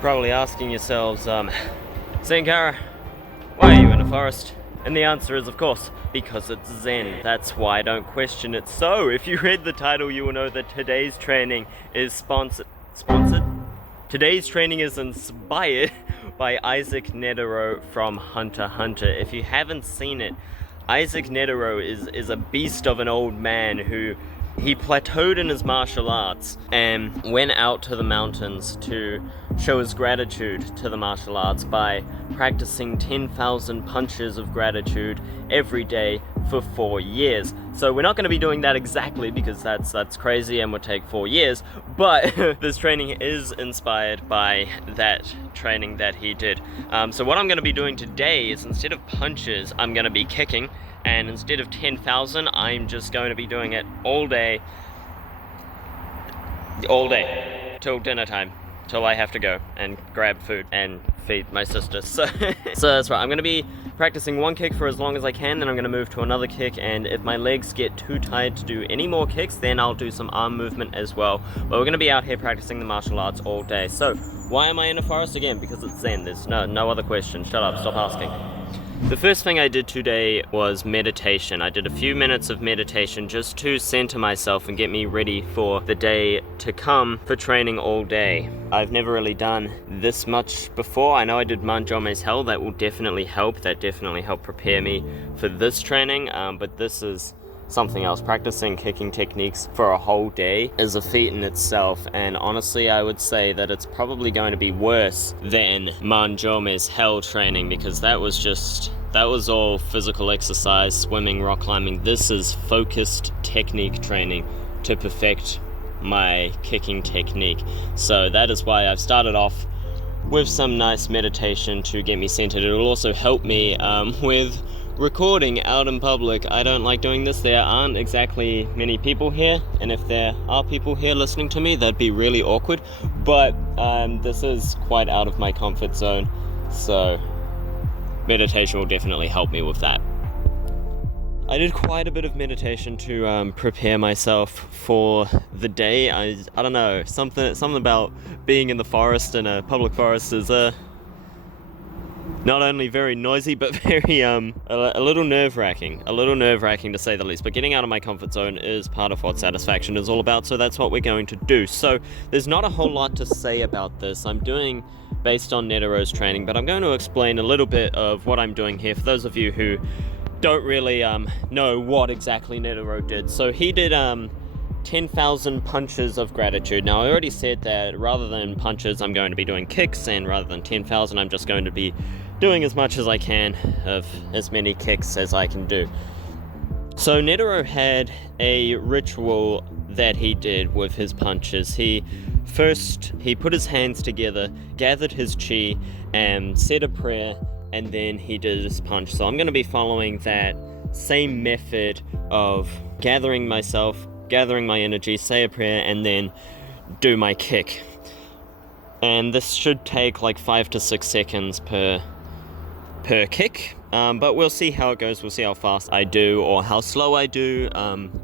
Probably asking yourselves, Sankara, why are you in a forest? And the answer is, of course, because it's Zen. That's why I don't question it. So, if you read the title, you will know that today's training is sponsored? Today's training is inspired by Isaac Netero from Hunter x Hunter. If you haven't seen it, Isaac Netero is a beast of an old man who he plateaued in his martial arts and went out to the mountains to show his gratitude to the martial arts by practicing 10,000 punches of gratitude every day for 4 years. So we're not going to be doing that exactly because that's crazy and would take 4 years, but this training is inspired by that training that he did. So what I'm going to be doing today is, instead of punches, I'm going to be kicking. And instead of 10,000, I'm just going to be doing it all day, till dinner time, till I have to go and grab food and feed my sister. So that's right, I'm going to be practicing one kick for as long as I can, then I'm going to move to another kick, and if my legs get too tired to do any more kicks, then I'll do some arm movement as well. But we're going to be out here practicing the martial arts all day. So, why am I in a forest again? Because it's Zen. There's no other question. Shut up, stop asking. The first thing I did today was meditation. I did a few minutes of meditation just to center myself and get me ready for the day to come for training all day. I've never really done this much before. I know I did Manjome's Hell. That will definitely help. That definitely helped prepare me for this training, but this is something else. Practicing kicking techniques for a whole day is a feat in itself, and honestly I would say that it's probably going to be worse than Manjome's Hell training, because that was all physical exercise, swimming, rock climbing. This is focused technique training to perfect my kicking technique. So that is why I've started off with some nice meditation to get me centered. It will also help me with recording out in public. I don't like doing this. There aren't exactly many people here, and if there are people here listening to me, that'd be really awkward. But this is quite out of my comfort zone, so meditation will definitely help me with that. I did quite a bit of meditation to prepare myself for the day. I don't know, something about being in the forest, in a public forest, is not only very noisy, but very, a little nerve-wracking. A little nerve-wracking, to say the least. But getting out of my comfort zone is part of what satisfaction is all about, so that's what we're going to do. So, there's not a whole lot to say about this. I'm doing based on Netero's training, but I'm going to explain a little bit of what I'm doing here for those of you who don't really know what exactly Netero did. So he did 10,000 punches of gratitude. Now, I already said that rather than punches, I'm going to be doing kicks, and rather than 10,000, I'm just going to be doing as much as I can of as many kicks as I can do. So Netero had a ritual that he did with his punches. He put his hands together, gathered his chi, and said a prayer, and then he did his punch. So I'm going to be following that same method of gathering myself, gathering my energy, say a prayer, and then do my kick. And this should take like 5 to 6 seconds per kick, but we'll see how it goes. We'll see how fast I do or how slow I do.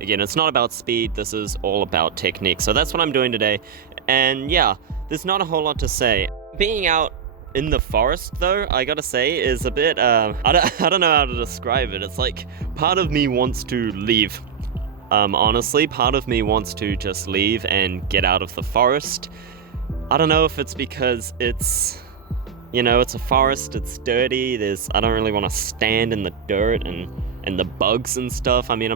Again, it's not about speed, this is all about technique. So that's what I'm doing today, and yeah, there's not a whole lot to say. Being out in the forest, though, I gotta say, is a bit, I don't know how to describe it. It's like, part of me wants to leave. Honestly, part of me wants to just leave and get out of the forest. I don't know if it's because it's, it's a forest, it's dirty, I don't really want to stand in the dirt and the bugs and stuff. I mean,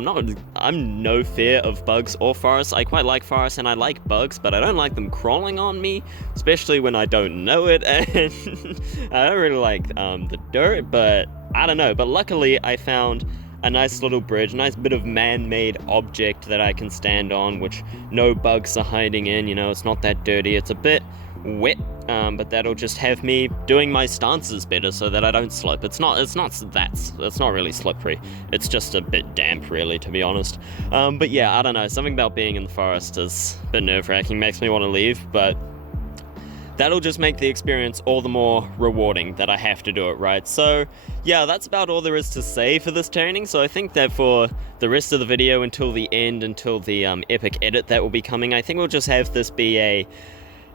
I'm no fear of bugs or forests. I quite like forests and I like bugs, but I don't like them crawling on me, especially when I don't know it, and I don't really like the dirt, but I don't know. But luckily, I found a nice little bridge, a nice bit of man-made object that I can stand on, which no bugs are hiding in. It's not that dirty. It's a bit wet, but that'll just have me doing my stances better so that I don't slip. It's not really slippery. It's just a bit damp, really, to be honest. But yeah, I don't know. Something about being in the forest is a bit nerve-wracking, makes me want to leave, but that'll just make the experience all the more rewarding that I have to do it, right? So yeah, that's about all there is to say for this training. So I think that for the rest of the video until the end, until the epic edit that will be coming, I think we'll just have this be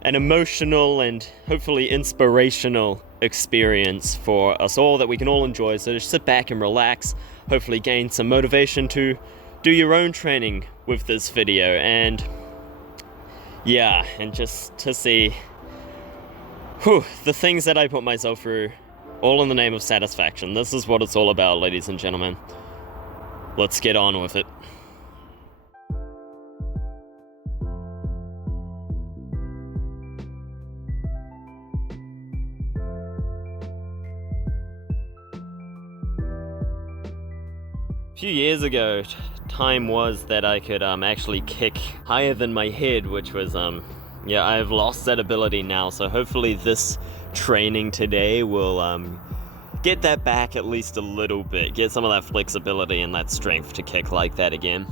an emotional and hopefully inspirational experience for us all that we can all enjoy. So just sit back and relax, hopefully gain some motivation to do your own training with this video, and yeah, and just to see the things that I put myself through, all in the name of satisfaction. This is what it's all about, ladies and gentlemen. Let's get on with it. A few years ago, time was that I could actually kick higher than my head, which was, yeah, I've lost that ability now, so hopefully this training today will get that back at least a little bit, get some of that flexibility and that strength to kick like that again.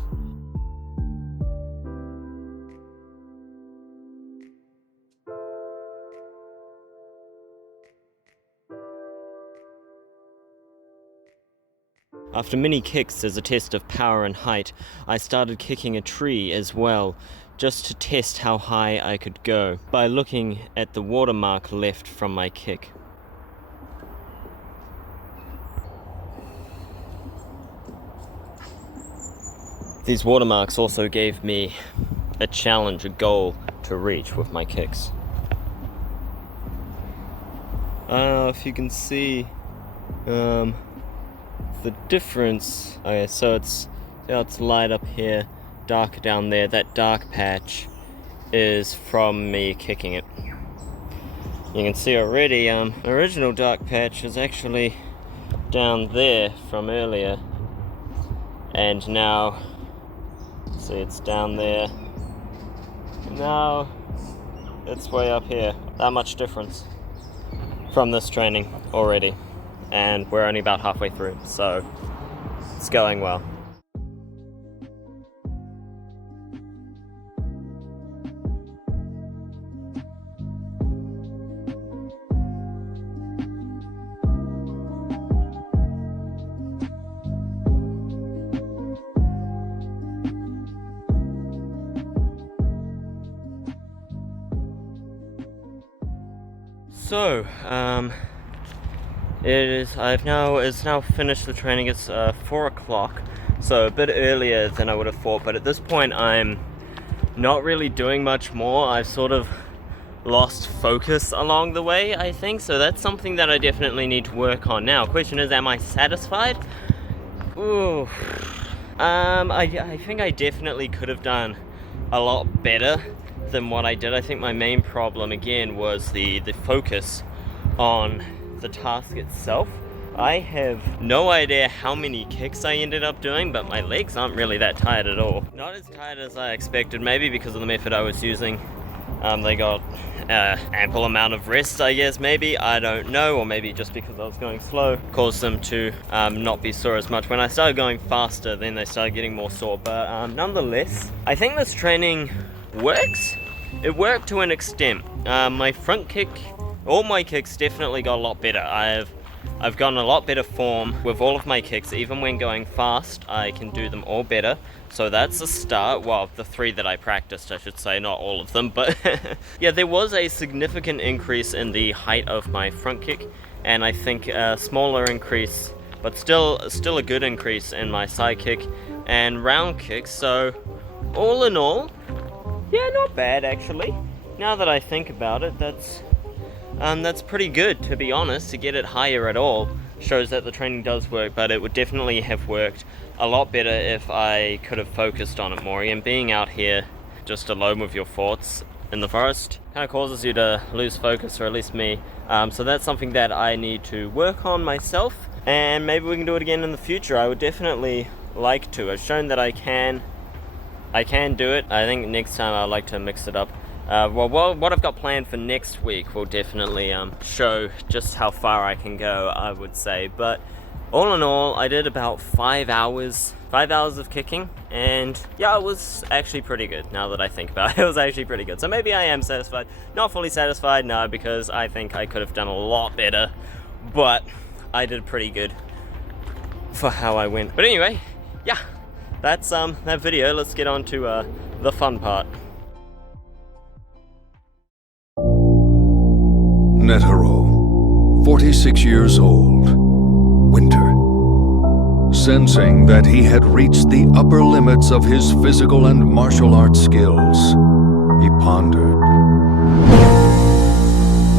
After many kicks as a test of power and height, I started kicking a tree as well, just to test how high I could go, by looking at the watermark left from my kick. These watermarks also gave me a challenge, a goal to reach with my kicks. I don't know if you can see the difference. Okay, so it's light up here, dark down there. That dark patch is from me kicking it. You can see already, the original dark patch is actually down there from earlier, and now, see, it's down there. Now it's way up here. That much difference from this training already. And we're only about halfway through, so it's going well. So, it's now finished the training. It's 4 o'clock, so a bit earlier than I would have thought, but at this point I'm not really doing much more. I've sort of lost focus along the way, I think, so that's something that I definitely need to work on now. Question is, am I satisfied? Ooh. I think I definitely could have done a lot better than what I did. I think my main problem again was the focus on the task itself. I have no idea how many kicks I ended up doing, but my legs aren't really that tired at all. Not as tired as I expected, maybe because of the method I was using. They got ample amount of rest, I guess, maybe, I don't know, or maybe just because I was going slow caused them to not be sore as much. When I started going faster, then they started getting more sore, but nonetheless, I think this training works. It worked to an extent. My front kick, all my kicks definitely got a lot better. I've gotten a lot better form with all of my kicks. Even when going fast, I can do them all better. So that's a start. Well, the 3 that I practiced, I should say, not all of them. But yeah, there was a significant increase in the height of my front kick. And I think a smaller increase, but still a good increase in my side kick and round kick. So all in all, yeah, not bad actually. Now that I think about it, that's pretty good, to be honest. To get it higher at all shows that the training does work, but it would definitely have worked a lot better if I could have focused on it more. And being out here just alone with your thoughts in the forest kind of causes you to lose focus, or at least me. So that's something that I need to work on myself, and maybe we can do it again in the future. I would definitely like to. I've shown that I can do it. I think next time I'd like to mix it up. Well, what I've got planned for next week will definitely show just how far I can go, I would say. But all in all, I did about 5 hours of kicking, and yeah, it was actually pretty good. Now that I think about it, it was actually pretty good. So maybe I am satisfied. Not fully satisfied, no, because I think I could have done a lot better, but I did pretty good for how I went. But anyway, yeah, that's that video. Let's get on to the fun part. Netero, 46 years old, winter. Sensing that he had reached the upper limits of his physical and martial arts skills, he pondered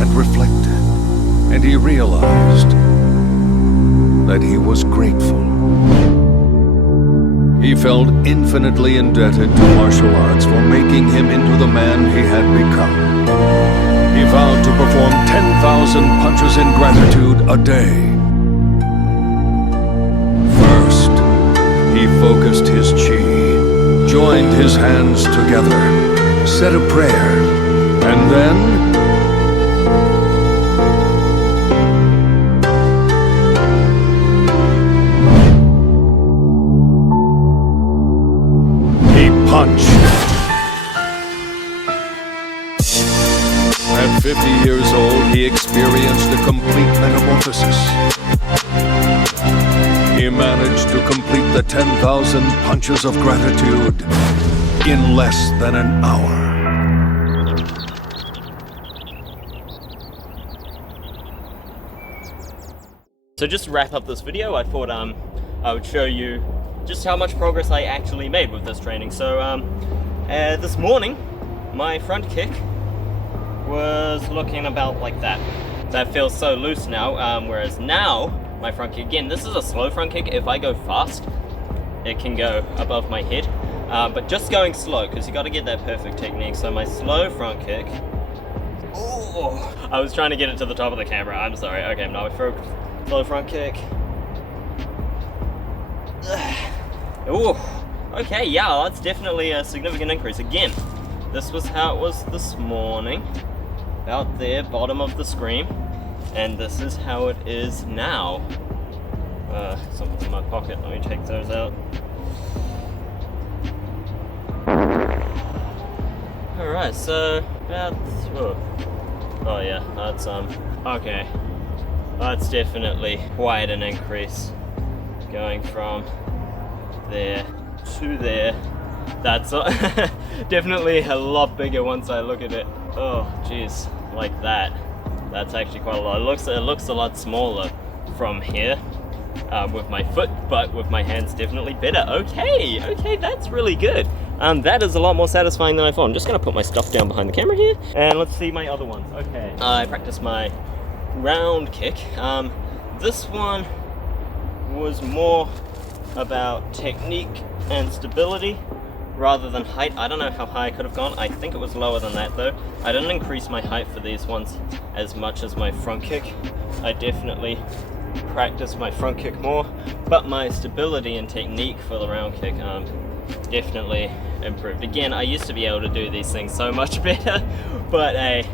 and reflected, and he realized that he was grateful. He felt infinitely indebted to martial arts for making him into the man he had become. He vowed to perform 10,000 punches in gratitude a day. First, he focused his chi, joined his hands together, said a prayer, and then punched. At 50 years old, he experienced a complete metamorphosis. He managed to complete the 10,000 punches of gratitude in less than an hour. So just to wrap up this video, I thought I would show you just how much progress I actually made with this training. So this morning my front kick was looking about like that. That feels so loose now, whereas now my front kick, again, this is a slow front kick. If I go fast, it can go above my head, but just going slow, because you got to get that perfect technique. So my slow front kick, oh, I was trying to get it to the top of the camera, I'm sorry. Okay, now I throw slow front kick. Ooh, okay, yeah, that's definitely a significant increase. Again, this was how it was this morning, about there, bottom of the screen, and this is how it is now. Something in my pocket, let me take those out. Alright, so about, oh yeah, that's, okay, that's definitely quite an increase, going from there to there. That's definitely a lot bigger once I look at it. Oh jeez, like that. That's actually quite a lot. It looks a lot smaller from here with my foot, but with my hands definitely better. Okay, that's really good. That is a lot more satisfying than I thought. I'm just gonna put my stuff down behind the camera here, and let's see my other ones. Okay, I practiced my round kick. This one was more about technique and stability rather than height. I don't know how high I could have gone. I think it was lower than that though. I didn't increase my height for these ones as much as my front kick. I definitely practiced my front kick more, but my stability and technique for the round kick definitely improved. Again, I used to be able to do these things so much better, but hey,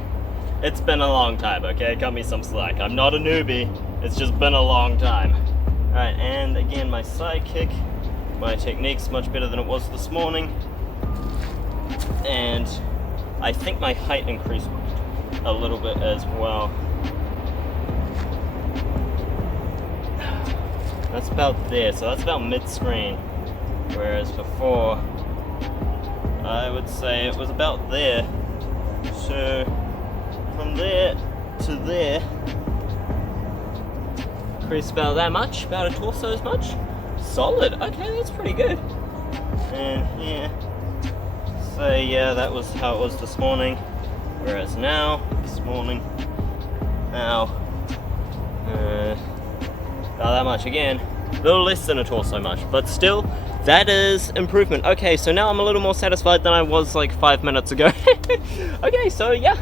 it's been a long time, okay? Cut me some slack. I'm not a newbie, it's just been a long time. Alright, and again, my side kick, my technique's much better than it was this morning, and I think my height increased a little bit as well. That's about there, so that's about mid-screen, whereas before I would say it was about there. So from there to there, increased about that much, about a torso as much. Solid. Okay, that's pretty good. And yeah, so yeah, that was how it was this morning, whereas now, this morning, now, not that much again. A little less than a torso much, but still, that is improvement. Okay, so now I'm a little more satisfied than I was like 5 minutes ago. Okay, so yeah,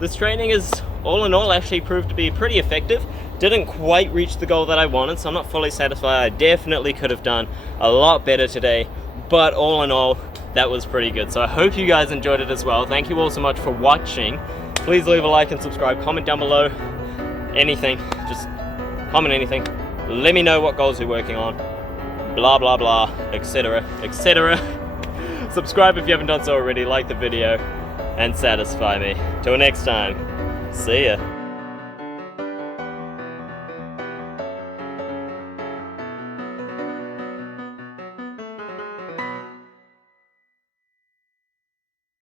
this training is all in all actually proved to be pretty effective. Didn't quite reach the goal that I wanted, so I'm not fully satisfied. I definitely could have done a lot better today, but all in all, that was pretty good. So I hope you guys enjoyed it as well. Thank you all so much for watching. Please leave a like and subscribe. Comment down below. Anything, just comment anything. Let me know what goals you're working on. Blah, blah, blah, etc., etc. Subscribe if you haven't done so already. Like the video and satisfy me. Till next time, see ya.